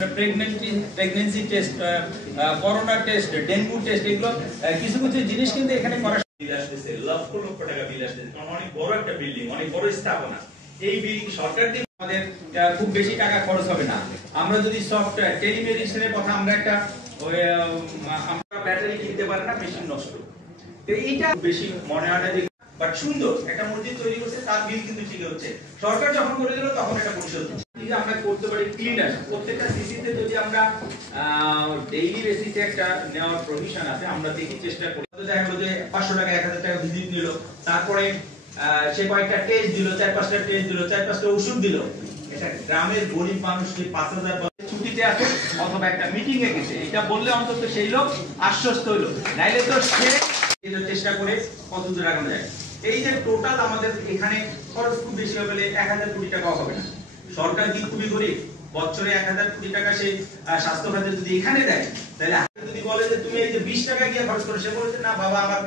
Pregnancy test, corona test, dengue test, এগুলো কিছু কিছু জিনিস কিন্তু এখানে করা আসতেছে। লক্ষ লক্ষ টাকা বিল আসতেছে, কারণ অনেক বড় একটা বিল্ডিং, অনেক বড় স্থাপনা। এই বিল্ডিং সরকার দিয়ে আমাদের খুব বেশি টাকা খরচ হবে না। আমরা যদি সফটওয়্যার টেলিমেডিসিনের কথা আমরা একটা আমরা ব্যাটারি কিনতে পারি না, মেশিন নষ্ট। তো এইটা বেশি মনে হয় না যে, বাট সুন্দর একটা মসজিদ তৈরি করছে, তার বিল কিন্তু ঠিক হচ্ছে। সরকার যখন করে দিল তখন এটা পরিশোধ হচ্ছে। আমরা করতে পারি ক্লিনার, প্রত্যেকটা সিসিতে যদি আমরা ডেইলি বেসিসে একটা নেওয়ার প্রভিশন আছে, আমরা দেখি চেষ্টা করি। দেখা গেল যে 500 টাকা 1000 টাকা ভিজিট নিল, তারপরে সে কয়েকটা টেস্ট দিল, 4-5টা টেস্ট দিল, 4-5টা ওষুধ দিল। এটা গ্রামের গরিব মানুষকে 5000 ছুটিতে আছে অথবা একটা মিটিং এ গেছে, এটা বললে অন্তত সেই লোক আশ্বস্ত হলো, নাইলে তো সে চেষ্টা করে কত দূর আগানো যায়। এই যে টোটাল আমাদের এখানে খরচ খুব বেশি হবে, 1000 কোটি টাকা হবে না। সরকার কি খুবই গরিব? বছরে 1000 কোটি টাকা সেই স্বাস্থ্য খাতে যদি এখানে দেয়, তাহলে যদি বলে যে তুমি এই যে 20 টাকা দিয়ে খরচ করো, সে বলছে না বাবা আমার